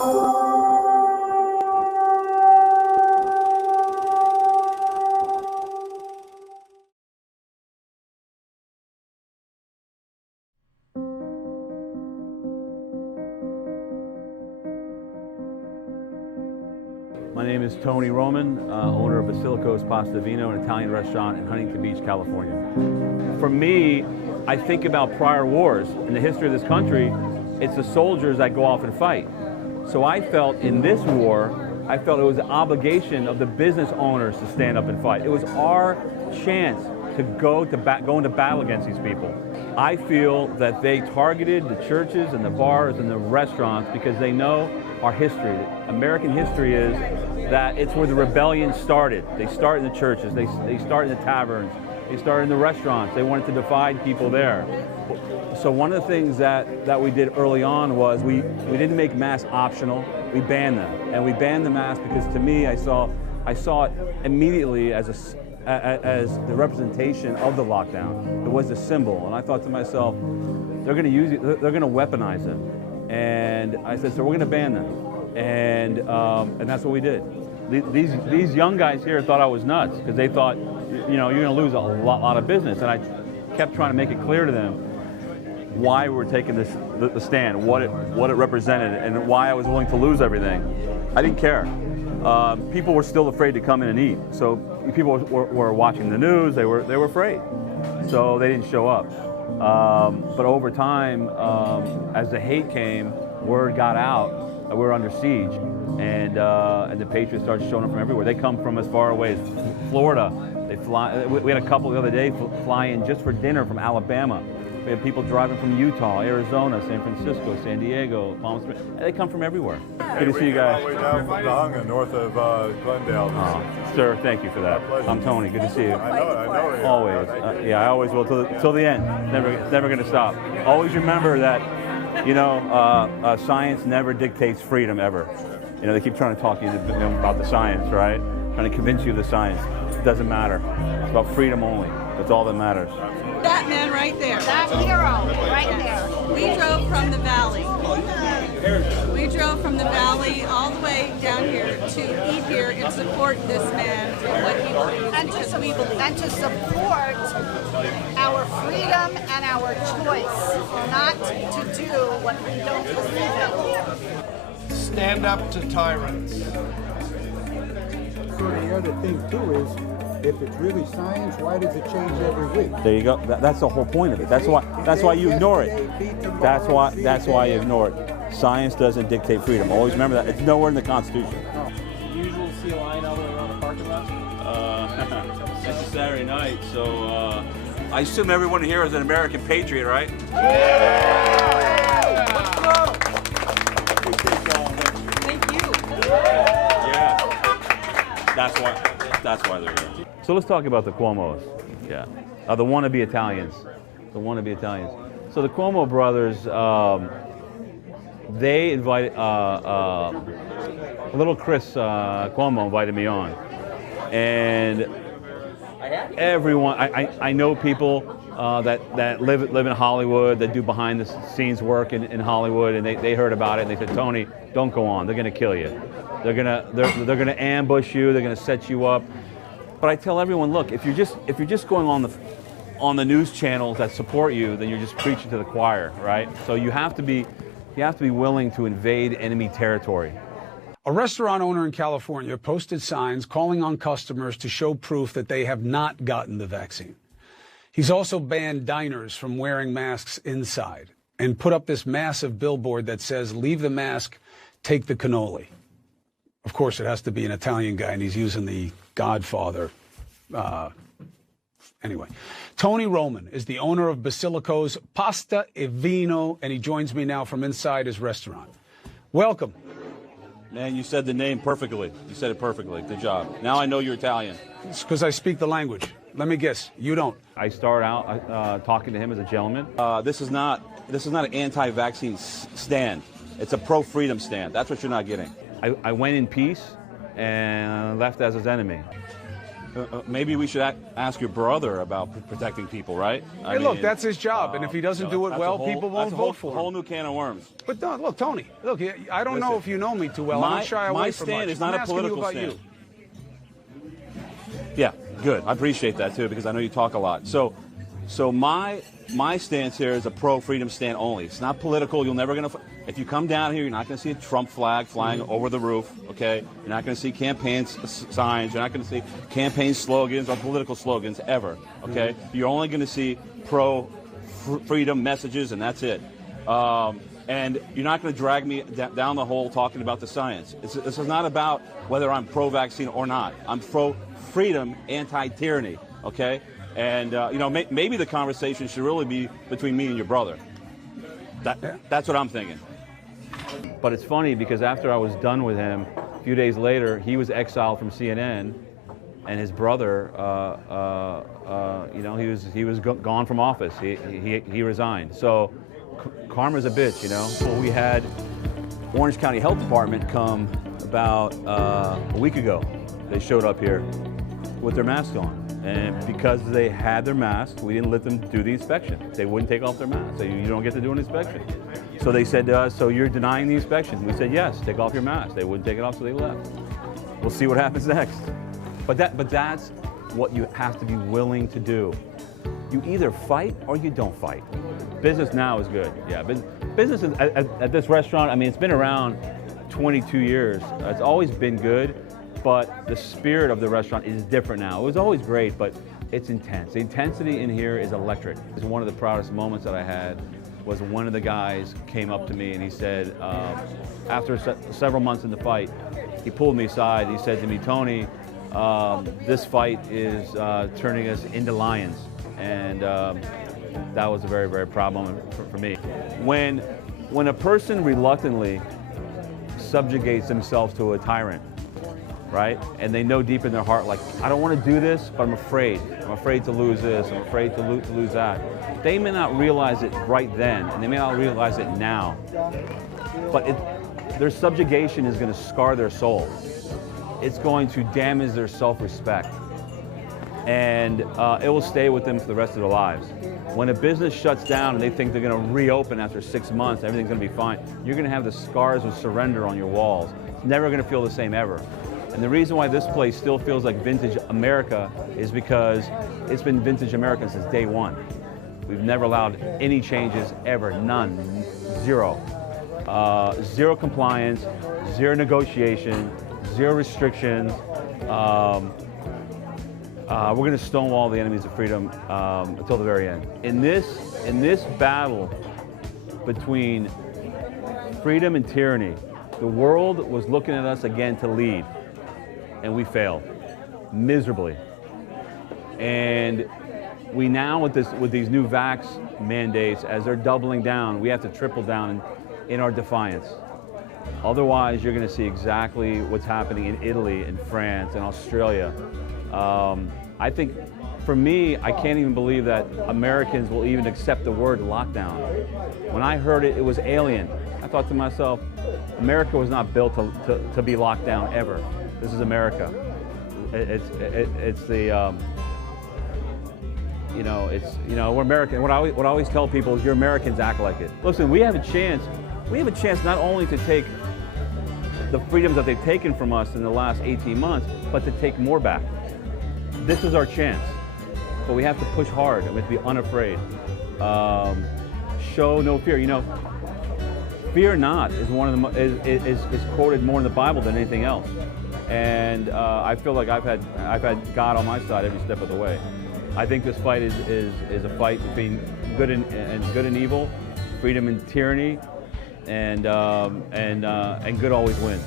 My name is Tony Roman, owner of BASILICO'S Pasta Vino, an Italian restaurant in Huntington Beach, California. For me, I think about prior wars. In the history of this country, it's the soldiers that go off and fight. So I felt in this war, I felt it was an obligation of the business owners to stand up and fight. It was our chance to go into battle against these people. I feel that they targeted the churches and the bars and the restaurants because they know our history. American history is that it's where the rebellion started. They start in the churches, they start in the taverns, they start in the restaurants. They wanted to divide people there. So one of the things that we did early on was we didn't make masks optional, we banned them. And we banned the mask because to me, I saw it immediately as the representation of the lockdown. It was a symbol. And I thought to myself, they're gonna use it, they're gonna weaponize it. And I said, so we're going to ban them, and that's what we did. These young guys here thought I was nuts because they thought, you know, you're going to lose a lot of business. And I kept trying to make it clear to them why we were taking the stand, what it represented, and why I was willing to lose everything. I didn't care. People were still afraid to come in and eat. So people were watching the news. They were afraid, so they didn't show up. But over time, as the hate came, word got out that we were under siege, and the Patriots started showing up from everywhere. They come from as far away as Florida. They fly. We had a couple the other day fly in just for dinner from Alabama. We had people driving from Utah, Arizona, San Francisco, San Diego, Palm Springs. They come from everywhere. Good to see you guys. All the way down from Dahunga, north of Glendale. Sir, thank you for that. I'm Tony. Good to see you. I know. Always. Yeah, I always will till the end. Never going to stop. Always remember that, you know, science never dictates freedom ever. You know, they keep trying to talk to you about the science, right? Trying to convince you of the science. It doesn't matter. It's about freedom only. That's all that matters. That man right there. That hero right there. We drove from the valley. We drove from the valley all the way down here to eat here and support this man and what he believes, because we believe. And to support our freedom and our choice, not to do what we don't believe in. Stand up to tyrants. So the other thing too is, if it's really science, why does it change every week? There you go. That's the whole point of it. That's why you ignore it. That's why you ignore it. Science doesn't dictate freedom. Always remember that. It's nowhere in the Constitution. You usually see a line all the way around the parking lot? It's a Saturday night, so I assume everyone here is an American patriot, right? Thank you. Yeah. That's why they're here. So let's talk about the Cuomos. Yeah. The wannabe Italians. The wannabe Italians. So the Cuomo brothers, they invited, little Chris Cuomo invited me on. And everyone, I know people that live in Hollywood, that do behind the scenes work in Hollywood, and they heard about it and they said, Tony, don't go on, they're gonna kill you. They're gonna ambush you, they're gonna set you up. But I tell everyone, look, if you're just going on the news channels that support you, then you're just preaching to the choir, right? So you have to be willing to invade enemy territory. A restaurant owner in California posted signs calling on customers to show proof that they have not gotten the vaccine. He's also banned diners from wearing masks inside and put up this massive billboard that says, leave the mask, take the cannoli. Of course, it has to be an Italian guy, and he's using the Godfather. Anyway, Tony Roman is the owner of BASILICO'S Pasta e Vino, and he joins me now from inside his restaurant. Welcome. Man, you said the name perfectly. You said it perfectly. Good job. Now I know you're Italian. It's because I speak the language. Let me guess, you don't. I start out talking to him as a gentleman. This is not an anti-vaccine stand. It's a pro-freedom stand. That's what you're not getting. I went in peace and left as his enemy. maybe we should ask your brother about protecting people, right? Hey, look, that's his job, and if he doesn't do it well, people won't vote for him. Whole new can of worms. But no, look, Tony, look, I don't know if you know me too well. I don't shy away from much. My stand is not a political stand. You. Yeah, good. I appreciate that too, because I know you talk a lot. So my stance here is a pro-freedom stand only. It's not political. You're never going to. If you come down here, you're not going to see a Trump flag flying over the roof. Okay, you're not going to see campaign signs. You're not going to see campaign slogans or political slogans ever. Okay, you're only going to see pro-freedom messages, and that's it. And you're not going to drag me down the hole talking about the science. This is not about whether I'm pro-vaccine or not. I'm pro-freedom, anti-tyranny. Okay. And, maybe the conversation should really be between me and your brother. That's what I'm thinking. But it's funny because after I was done with him, a few days later, he was exiled from CNN, and his brother, he was gone from office. He resigned. So karma's a bitch, you know. So we had Orange County Health Department come about a week ago. They showed up here with their masks on. And because they had their masks, we didn't let them do the inspection. They wouldn't take off their masks. So you don't get to do an inspection. So they said to us, so you're denying the inspection? We said, yes, take off your mask. They wouldn't take it off, so they left. We'll see what happens next. But that's what you have to be willing to do. You either fight or you don't fight. Business now is good. Yeah, business at this restaurant, I mean, it's been around 22 years. It's always been good. But the spirit of the restaurant is different now. It was always great, but it's intense. The intensity in here is electric. It's one of the proudest moments that I had was one of the guys came up to me and he said, after several months in the fight, he pulled me aside. He said to me, Tony, this fight is turning us into lions. And that was a very, very proud moment for me. When a person reluctantly subjugates themselves to a tyrant, right? And they know deep in their heart, like, I don't want to do this, but I'm afraid. I'm afraid to lose this. I'm afraid to lose that. They may not realize it right then, and they may not realize it now. But their subjugation is going to scar their soul. It's going to damage their self-respect. And it will stay with them for the rest of their lives. When a business shuts down and they think they're going to reopen after 6 months, everything's going to be fine, you're going to have the scars of surrender on your walls. It's never going to feel the same ever. And the reason why this place still feels like vintage America is because it's been vintage America since day one. We've never allowed any changes ever, none, zero. Zero compliance, zero negotiation, zero restrictions. We're going to stonewall the enemies of freedom until the very end. In this battle between freedom and tyranny, the world was looking at us again to lead. And we failed miserably. And we now, with these new vax mandates, as they're doubling down, we have to triple down in our defiance. Otherwise, you're going to see exactly what's happening in Italy and France and Australia. I think, for me, I can't even believe that Americans will even accept the word lockdown. When I heard it, it was alien. I thought to myself, America was not built to be locked down ever. This is America. We're American. What I always tell people is, you're Americans, act like it. Listen, we have a chance not only to take the freedoms that they've taken from us in the last 18 months, but to take more back. This is our chance. But we have to push hard and we have to be unafraid. Show no fear. You know, fear not is one of the is quoted more in the Bible than anything else. And I feel like I've had God on my side every step of the way. I think this fight is a fight between good and evil, freedom and tyranny, and good always wins.